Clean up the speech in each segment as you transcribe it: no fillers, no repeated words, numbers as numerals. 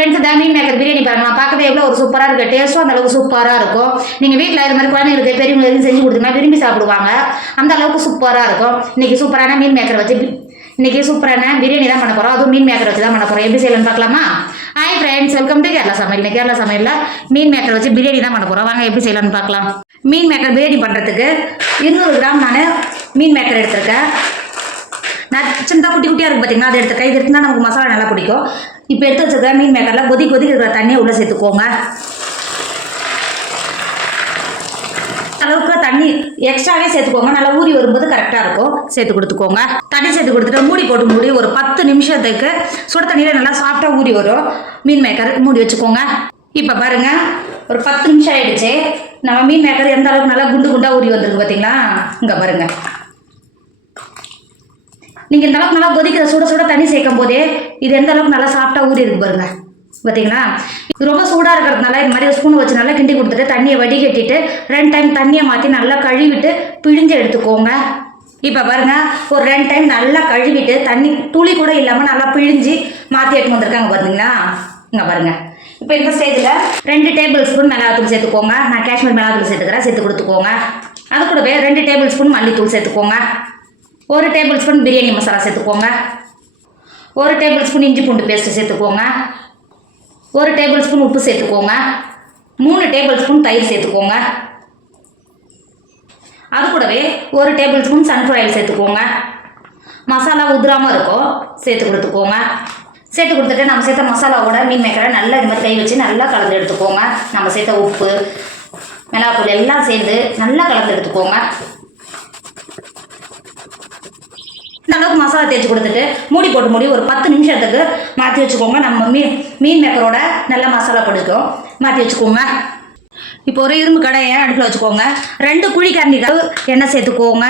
Friends இந்த மீன் maker biryani பாருங்க பார்க்கவே எவ்வளோ ஒரு சூப்பராக இருக்குது. டேஸ்ட்டும் அந்த அளவுக்கு சூப்பராக இருக்கும். நீங்கள் வீட்டில் இது மாதிரி குழந்தைங்களுக்கு பெரியவங்களுக்கு செஞ்சு கொடுத்தீங்கன்னா விரும்பி சாப்பிடுவாங்க. அந்த அளவுக்கு சூப்பராக இருக்கும். இன்றைக்கி சூப்பரான மீன் மேக்கர் வச்சு இன்றைக்கி சூப்பரான பிரியாணி தான் பண்ண போகிறோம். அதுவும் மீன் மேக்கர் வச்சு தான் பண்ண போகிறோம். எப்படி செய்யலாம்னு பார்க்கலாமா? Hi friends, welcome to Kerala சமையல். இந்த கேரளா சமையலில் மீன் மேக்கர் வச்சு பிரியாணி தான் பண்ண போகிறோம். வாங்க எப்படி செய்யலாம்னு பார்க்கலாம். மீன் மேக்கர் பிரியாணி பண்ணுறதுக்கு 200 கிராம் நான் மீன் மேக்கர் எடுத்திருக்கேன். நான் சின்னதாக குட்டி குட்டியாக இருக்குது பார்த்தீங்கன்னா, அதை எடுத்து கை எடுத்துனா நமக்கு மசாலா நல்லா பிடிக்கும். இப்போ எடுத்து வச்சுருக்க மீன் மேக்கரில் கொதிக்க இருக்கிற தண்ணியை உள்ளே சேர்த்துக்கோங்க. அளவுக்கு தண்ணி எக்ஸ்ட்ராவே சேர்த்துக்கோங்க. நல்லா ஊறி வரும்போது கரெக்டாக இருக்கும். சேர்த்து கொடுத்துக்கோங்க. தண்ணி சேர்த்து கொடுத்துட்டு மூடி போட்டு மூடி ஒரு 10 நிமிஷத்துக்கு சுட தண்ணியில் நல்லா சாஃப்டாக ஊறி வரும். மீன் மேக்கர் மூடி வச்சுக்கோங்க. இப்போ பாருங்கள், ஒரு 10 நிமிஷம் ஆகிடுச்சு. நம்ம மீன் மேக்கர் எந்த அளவுக்கு நல்லா குண்டு குண்டாக ஊறி வந்துருக்கு பார்த்தீங்களா? இங்கே பாருங்கள், நீங்கள் இந்த அளவுக்கு நல்லா கொதிக்கிற சுட சுட தண்ணி சேர்க்கும் போதே இது எந்த அளவுக்கு நல்லா சாஃப்டாக ஊறி இருக்கு பாருங்க. பார்த்தீங்களா? ரொம்ப சூடாக இருக்கிறதுனால இது மாதிரி ஸ்பூன் வச்சு நல்லா கிண்டி கொடுத்துட்டு தண்ணியை வடிகட்டிட்டு 2 டைம் தண்ணியை மாற்றி நல்லா கழுவிட்டு பிழிஞ்சு எடுத்துக்கோங்க. இப்போ பாருங்கள், ஒரு 2 டைம் நல்லா கழுவிட்டு தண்ணி துளி கூட இல்லாமல் நல்லா பிழிஞ்சு மாற்றி எடுத்து வந்திருக்காங்க பார்த்தீங்களா? இங்கே பாருங்கள். இப்போ இந்த ஸ்டேஜில் 2 டேபிள் ஸ்பூன் மிளகாத்தூள் சேர்த்துக்கோங்க. நான் காஷ்மீர் மிளகாத்தூள் சேர்த்துக்கிறேன், சேர்த்து கொடுத்துக்கோங்க. அது கூடவே 2 டேபிள் ஸ்பூன் மல்லித்தூள் சேர்த்துக்கோங்க. 1 டேபிள் ஸ்பூன் பிரியாணி மசாலா சேர்த்துக்கோங்க. 1 டேபிள் ஸ்பூன் இஞ்சி பூண்டு பேஸ்ட்டு சேர்த்துக்கோங்க. 1 டேபிள் ஸ்பூன் உப்பு சேர்த்துக்கோங்க. 3 டேபிள் ஸ்பூன் தயிர் சேர்த்துக்கோங்க. அது கூடவே 1 டேபிள் ஸ்பூன் சன்ஃப்ளவர் ஆயில் சேர்த்துக்கோங்க. மசாலா உதிராமல் இருக்கும், சேர்த்து கொடுத்துக்கோங்க. சேர்த்து கொடுத்துட்டு நம்ம சேர்த்த மசாலாவோட மீன் மேக்கரை நல்லா இது மாதிரி கை வச்சு நல்லா கலந்து எடுத்துக்கோங்க. நம்ம சேர்த்த உப்பு மிளகாத்தூள் எல்லாம் சேர்ந்து நல்லா கலந்து எடுத்துக்கோங்க. இந்த அளவுக்கு மசாலா தேய்ச்சி கொடுத்துட்டு மூடி போட்டு மூடி ஒரு 10 நிமிஷத்துக்கு மாற்றி வச்சுக்கோங்க. நம்ம மீன் மேக்கரோட நல்லா மசாலா பிடிக்கும். மாற்றி வச்சுக்கோங்க. இப்போ ஒரு இரும்பு கடையை அடுப்பில் வச்சுக்கோங்க. 2 குழிக்கரண்டிகள் எண்ணெய் சேர்த்துக்கோங்க.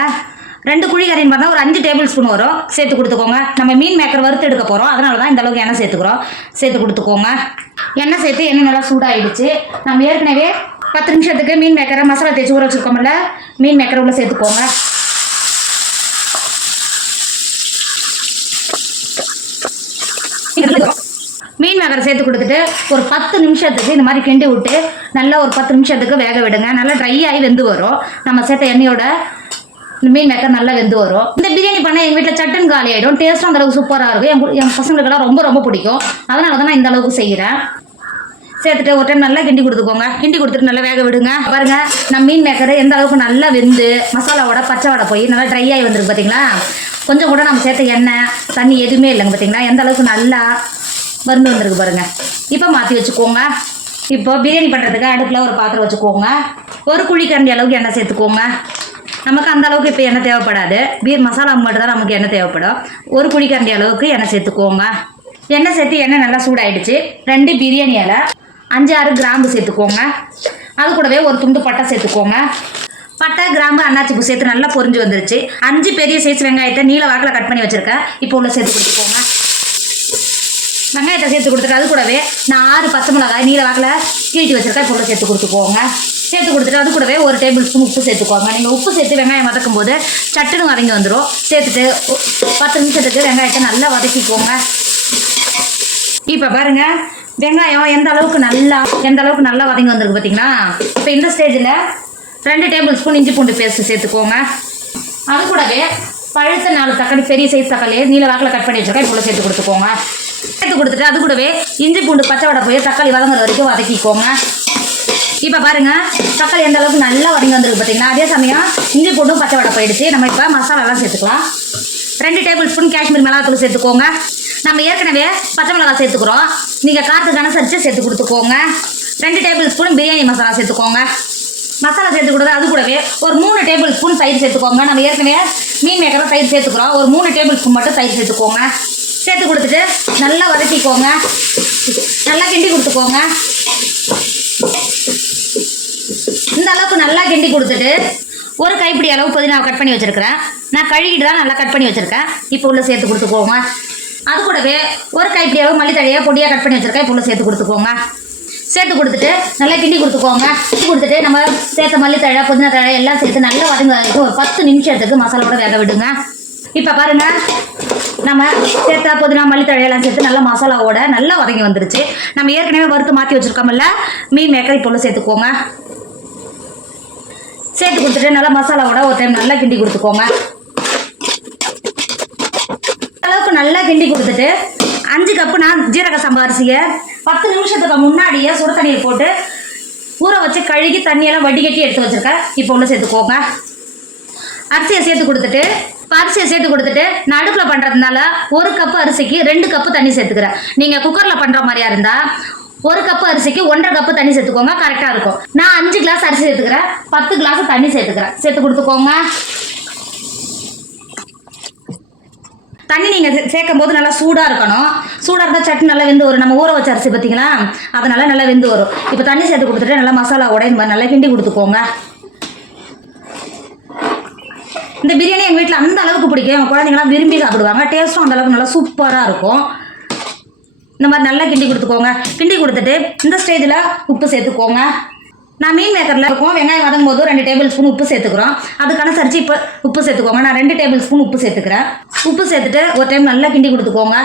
2 குழிக்கரண்டி பார்த்தா ஒரு 5 டேபிள் ஸ்பூன் வரும். சேர்த்து கொடுத்துக்கோங்க. நம்ம மீன் மேக்கர் வறுத்து எடுக்க போகிறோம், அதனால தான் இந்த அளவுக்கு எண்ணெய் சேர்த்துக்கிறோம். சேர்த்து கொடுத்துக்கோங்க. எண்ணெய் சேர்த்து எண்ணெய் நல்லா சூடாகிடுச்சு. நம்ம ஏற்கனவே 10 நிமிஷத்துக்கு மீன் மேக்கரை மசாலா தேய்ச்சி ஊற வச்சுருக்கோம்ல, மீன் மேக்கரை உள்ள சேர்த்துக்கோங்க. மீன் மேக்கரை சேர்த்து கொடுத்துட்டு ஒரு 10 நிமிஷத்துக்கு இந்த மாதிரி கிண்டி விட்டு நல்லா ஒரு 10 நிமிஷத்துக்கு வேக விடுங்க. நல்லா ட்ரை ஆகி வெந்து வரும். நம்ம சேர்த்த எண்ணெயோட மீன் மேக்கர் நல்லா வெந்து வரும். இந்த பிரியாணி பண்ண எங்கள் வீட்டில் சட்டன் காலி ஆகிடும். டேஸ்ட்டும் அந்த அளவுக்கு சூப்பராக இருக்கும். என் பசங்களுக்கெல்லாம் ரொம்ப ரொம்ப பிடிக்கும். அதனால தான் நான் இந்த அளவுக்கு செய்கிறேன். சேர்த்துட்டு ஒரு டைம் நல்லா கிண்டி கொடுத்துக்கோங்க. கிண்டி கொடுத்துட்டு நல்லா வேக விடுங்க. பாருங்கள், நம்ம மீன் மேக்கர் எந்த அளவுக்கு நல்லா வெந்து மசாலாவோட பச்சை வடை போய் நல்லா ட்ரை ஆகி வந்துருக்கு பார்த்தீங்களா? கொஞ்சம் கூட நம்ம சேர்த்த எண்ணெய் தண்ணி எதுவுமே இல்லைங்க பார்த்தீங்களா? எந்த அளவுக்கு நல்லா வருந்து வந்துருக்கு பாருங்கள். இப்போ மாற்றி வச்சுக்கோங்க. இப்போ பிரியாணி பண்ணுறதுக்கு அடுப்பில் ஒரு பாத்திரம் வச்சுக்கோங்க. ஒரு குழிக்கரண்டி அளவுக்கு எண்ணெய் சேர்த்துக்கோங்க. நமக்கு அந்த அளவுக்கு இப்போ எண்ணெய் தேவைப்படாது. மசாலா மட்டும் தான் நமக்கு எண்ணெய் தேவைப்படும். ஒரு குழிக்கரண்டி அளவுக்கு எண்ணெய் சேர்த்துக்கோங்க. எண்ணெய் சேர்த்து எண்ணெய் நல்லா சூடாயிடுச்சு. 2 பிரியாணி இலை, 5-6 கிராம்பு சேர்த்துக்கோங்க. அது கூடவே ஒரு துண்டு பட்டை சேர்த்துக்கோங்க. பட்டை கிராம்பு அன்னாச்சி பூ சேர்த்து நல்லா பொரிஞ்சு வந்துருச்சு. 5 பெரிய சைஸ் வெங்காயத்தை நீல வாக்கில் கட் பண்ணி வச்சுருக்கேன். இப்போ உள்ள சேர்த்து கொடுத்துக்கோங்க. வெங்காயத்தை சேர்த்து கொடுத்துட்டு அது கூடவே நான் 6 பச்சை மிளகாய் நீல வாக்கில் கீழ்த்தி வச்சுருக்கேன். இப்போ உள்ள சேர்த்து கொடுத்துக்கோங்க. சேர்த்து கொடுத்துட்டு அது கூடவே 1 டேபிள் ஸ்பூன் உப்பு சேர்த்துக்கோங்க. நீங்கள் உப்பு சேர்த்து வெங்காயம் வதக்கும் போது சட்டுன்னு வதங்கி வந்துடும். சேர்த்துட்டு 10 நிமிஷத்துக்கு வெங்காயத்தை நல்லா வதக்கிக்கோங்க. இப்போ பாருங்கள், வெங்காயம் எந்த அளவுக்கு நல்லா வதங்கி வந்திருக்கு பார்த்தீங்களா? இப்போ இந்த ஸ்டேஜில் 2 டேபிள் ஸ்பூன் இஞ்சி பூண்டு பேஸ்ட்டு சேர்த்துக்கோங்க. அது கூடவே பழுத்த 4 தக்காளி, பெரிய சைஸ் தக்காளியை நீல வாக்கில் கட் பண்ணி வச்சுருக்கேன். இப்போ சேர்த்து கொடுத்துக்கோங்க. சேர்த்து கொடுத்துட்டு அது கூடவே இஞ்சி பூண்டு பச்சை வடை போய் தக்காளி வதங்குற வரைக்கும் வதக்கிக்கோங்க. இப்போ பாருங்கள், தக்காளி எந்த அளவுக்கு நல்லா வதங்கி வந்துருக்கு பார்த்தீங்கன்னா? அதே சமயம் இஞ்சி பூண்டும் பச்சை வடை போயிடுச்சு. நம்ம இப்போ மசாலாலாம் சேர்த்துக்கலாம். 2 டேபிள் ஸ்பூன் காஷ்மீர் மிளகாத்தூள் சேர்த்துக்கோங்க. நம்ம ஏற்கனவே பச்சை மிளகா சேர்த்துக்கிறோம். நீங்கள் காரத்துக்கு அனுசரித்து சேர்த்து கொடுத்துக்கோங்க. 2 டேபிள் ஸ்பூன் பிரியாணி மசாலா சேர்த்துக்கோங்க. மசாலா சேர்த்து கொடுத்து அது கூடவே ஒரு 3 டேபிள் ஸ்பூன் தயிர் சேர்த்துக்கோங்க. நம்ம ஏற்கனவே மீன் மேக்கரில் தயிர் சேர்த்துக்கிறோம். ஒரு 3 டேபிள் ஸ்பூன் மட்டும் தயிர் சேர்த்துக்கோங்க. சேர்த்து கொடுத்துட்டு நல்லா வதக்கிக்கோங்க. நல்லா கிண்டி கொடுத்துக்கோங்க. இந்த அளவுக்கு நல்லா கிண்டி கொடுத்துட்டு ஒரு கைப்பிடி அளவு புதினா கட் பண்ணி வச்சுருக்கிறேன். நான் கழுகிட்டு தான் நல்லா கட் பண்ணி வச்சுருக்கேன். இப்போ உள்ள சேர்த்து கொடுத்துக்கோங்க. அது கூடவே ஒரு கைப்பிடி அளவு மல்லித்தழையை பொடியாக கட் பண்ணி வச்சுருக்கேன். இப்போ உள்ள சேர்த்து கொடுத்துக்கோங்க. சேர்த்து கொடுத்துட்டு நல்லா கிண்டி கொடுத்துக்கோங்க. கொடுத்துட்டு நம்ம சேர்த்த மல்லித்தழை புதினா தழை எல்லாம் சேர்த்து நல்லா வதங்க ஒரு 10 நிமிஷத்துக்கு மசாலாவோட வேக விடுங்க. இப்போ பாருங்க, நம்ம சேர்த்தா புதினா மல்லித்தழையெல்லாம் சேர்த்து நல்லா மசாலாவோட நல்லா வதங்கி வந்துருச்சு. நம்ம ஏற்கனவே வறுத்து மாற்றி வச்சுருக்கோம்ல மீன் மேக்கர் இப்போ உள்ள சேர்த்துக்கோங்க. சேர்த்து கொடுத்துட்டு நல்லா மசாலாவோட ஒரு டைம் நல்லா கிண்டி கொடுத்துக்கோங்க. அளவுக்கு நல்லா கிண்டி கொடுத்துட்டு 5 கப்பு நான் ஜீரக சம்பா அரிசியை 10 நிமிஷத்துக்கு முன்னாடியே சுடு தண்ணியில் போட்டு ஊற வச்சு கழுகி தண்ணியெல்லாம் வடிகட்டி எடுத்து வச்சுருக்கேன். இப்போ உள்ள சேர்த்துக்கோங்க. அரிசியை சேர்த்து கொடுத்துட்டு நான் அடுப்பில் பண்ணுறதுனால 1 கப்பு அரிசிக்கு 2 கப்பு தண்ணி சேர்த்துக்கிறேன். நீங்கள் குக்கரில் பண்ணுற மாதிரியா இருந்தால் 1 கப்பு அரிசிக்கு 1.5 கப்பு தண்ணி சேர்த்துக்கோங்க, கரெக்டாக இருக்கும். நான் 5 கிளாஸ் அரிசி சேர்த்துக்கிறேன், 10 கிளாஸ் தண்ணி சேர்த்துக்கிறேன். சேர்த்து கொடுத்துக்கோங்க. தண்ணி நீங்கள் சேர்க்கும் போது நல்லா சூடாக இருக்கணும். சூடாக இருந்தால் சட்னி நல்லா வெந்து வரும். நம்ம ஊற வச்ச அரிசி பார்த்தீங்களா, அதனால நல்லா வெந்து வரும். இப்போ தண்ணி சேர்த்து கொடுத்துட்டு நல்லா மசாலாவோட இந்த மாதிரி நல்லா கிண்டி கொடுத்துக்கோங்க. இந்த பிரியாணி எங்கள் வீட்டில் அந்த அளவுக்கு பிடிக்கும். எங்கள் குழந்தைங்களாம் விரும்பி சாப்பிடுவாங்க. டேஸ்ட்டும் அந்த அளவுக்கு நல்லா சூப்பராக இருக்கும். இந்த மாதிரி நல்லா கிண்டி கொடுத்துக்கோங்க. கிண்டி கொடுத்துட்டு இந்த ஸ்டேஜில் உப்பு சேர்த்துக்கோங்க. நான் மீன் மேக்கரில் இருக்கும் வெங்காயம் வதங்கும் போது 2 டேபிள் ஸ்பூன் உப்பு சேர்த்துக்கிறோம். அதுக்கான சரிச்சு இப்போ உப்பு சேர்த்துக்கோங்க. நான் 2 டேபிள் ஸ்பூன் உப்பு சேர்த்துக்கிறேன். உப்பு சேர்த்துட்டு ஒரு டைம் நல்லா கிண்டி கொடுத்துக்கோங்க.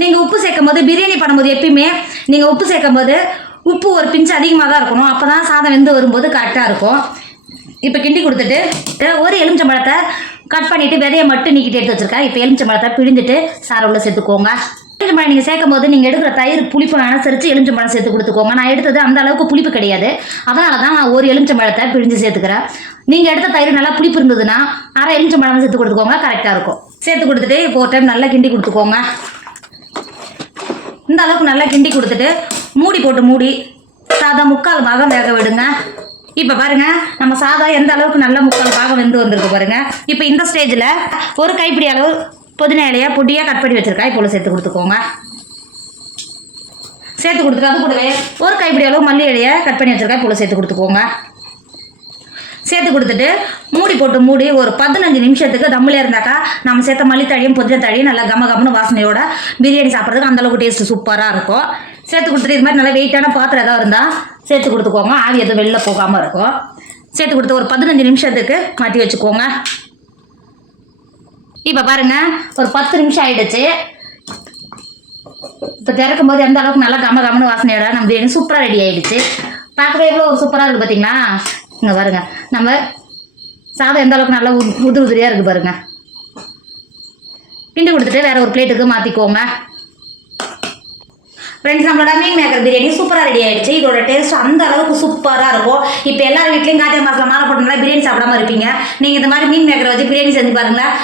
நீங்கள் உப்பு சேர்க்கும் போது பிரியாணி பண்ணும்போது எப்பயுமே நீங்கள் உப்பு சேர்க்கும் போது உப்பு ஒரு பிஞ்சு அதிகமாக தான் இருக்கணும். அப்போ தான் சாதம் வெந்து வரும்போது கரெக்டாக இருக்கும். இப்போ கிண்டி கொடுத்துட்டு ஒரு எலுமிச்சம்பழத்தை கட் பண்ணிவிட்டு விதையை மட்டும் நீக்கிட்டு எடுத்து வச்சுருக்கேன். இப்போ எலுமிச்சம்பழத்தை பிழிஞ்சிட்டு சாரை உள்ள சேர்த்துக்கோங்க. எலுமிச்சம்பழம் நீங்கள் சேர்க்கும் போது நீங்கள் எடுக்கிற தயிர் புளிப்பு அனுசரித்து எலுமிச்சம்பழம் சேர்த்து கொடுத்துக்கோங்க. நான் எடுத்தது அந்த அளவுக்கு புளிப்பு கிடையாது, அதனால தான் நான் ஒரு எலுமிச்சம்பழத்தை பிழிஞ்சு சேர்த்துக்கிறேன். நீங்கள் எடுத்த தயிர் நல்லா புளிப்பு இருந்ததுன்னா அரை எலுமிச்சம்பழம் சேர்த்து கொடுத்துக்கோங்க, கரெக்டாக இருக்கும். சேர்த்து கொடுத்துட்டு இப்போ ஒரு டைம் நல்லா கிண்டி கொடுத்துக்கோங்க. இந்த அளவுக்கு நல்லா கிண்டி கொடுத்துட்டு மூடி போட்டு மூடி சாதம் 3/4 பாகம் வேக விடுங்க. இப்போ பாருங்கள், நம்ம சாதம் எந்த அளவுக்கு நல்லா 3/4 பாகம் வெந்து வந்திருக்கு பாருங்கள். இப்போ இந்த ஸ்டேஜில் ஒரு கைப்பிடி அளவு புதினா இலையை பொடியாக கட் பண்ணி வச்சுருக்கேன். இப்போ சேர்த்து கொடுத்துக்கோங்க. சேர்த்து கொடுத்துட்டு அது கூடவே ஒரு கைப்பிடி அளவு மல்லி இலையை கட் பண்ணி வச்சுருக்கேன். இப்போ சேர்த்து கொடுத்துக்கோங்க. சேர்த்து கொடுத்துட்டு மூடி போட்டு மூடி ஒரு 15 நிமிஷத்துக்கு தம்மில் இருந்தாக்கா நம்ம சேர்த்த மல்லித்தழையும் புதினா தழையும் நல்லா கம வாசனையோட பிரியாணி சாப்பிட்றதுக்கு அந்தளவுக்கு டேஸ்ட்டு சூப்பராக இருக்கும். சேர்த்து கொடுத்துட்டு இது மாதிரி நல்லா வெயிட்டான பாத்திரம் ஏதாவது இருந்தால் சேர்த்து கொடுத்துக்கோங்க. ஆவி எதுவும் வெளில போகாமல் இருக்கும். சேர்த்து கொடுத்து ஒரு 15 நிமிஷத்துக்கு மாற்றி வச்சுக்கோங்க. இப்போ பாருங்கள், ஒரு 10 நிமிஷம் ஆகிடுச்சு. இப்போ திறக்கும் போது எந்த அளவுக்கு நல்லா கமன்னு வாசனையோட நம்ம பிரியாணி சூப்பராக ரெடி ஆகிடுச்சு. பார்க்கவே எவ்வளோ ஒரு சூப்பராக இருக்குது பார்த்தீங்களா. இங்கே பாருங்கள், நம்ம சாதம் எந்த அளவுக்கு நல்லா உதிரியாக இருக்குது பாருங்கள். கிண்டி கொடுத்துட்டு வேறு ஒரு பிளேட்டுக்கு மாற்றிக்கோங்க. ஃப்ரெண்ட்ஸ், நம்மளோட மீன் மேக்கர் பிரியாணி சூப்பராக ரெடி ஆகிடுச்சு. இதோட டேஸ்ட் அந்த அளவுக்கு சூப்பராக இருக்கும். இப்போ எல்லார் வீட்லேயும் காய்கறி மசாலா மாலை போட்டோம்னா பிரியாணி சாப்பிடாம இருப்பீங்க. நீங்கள் இந்த மாதிரி மீன் மேக்கரை வச்சு பிரியாணி செஞ்சு பாருங்களேன்,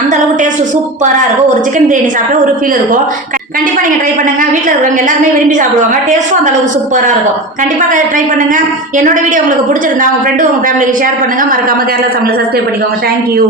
அந்த அளவுக்கு டேஸ்ட் சூப்பராக இருக்கும். ஒரு சிக்கன் பிரியாணி சாப்பிட்டா ஒரு ஃபீல் இருக்கும். கண்டிப்பாக நீங்கள் ட்ரை பண்ணுங்கள். வீட்டில் இருக்கிறவங்க எல்லாருமே விரும்பி சாப்பிடுவாங்க. டேஸ்ட்டும் அந்த அளவுக்கு சூப்பராக இருக்கும். கண்டிப்பாக ட்ரை பண்ணுங்கள். என்னோட வீடியோ உங்களுக்கு பிடிச்சிருந்தா உங்கள் ஃப்ரெண்டு உங்கள் ஃபேமிலிக்கு ஷேர் பண்ணுங்கள். மறக்காமல் கேரளா சமையல் சப்ஸ்கிரைப் பண்ணிக்கோங்க. தேங்க்யூ.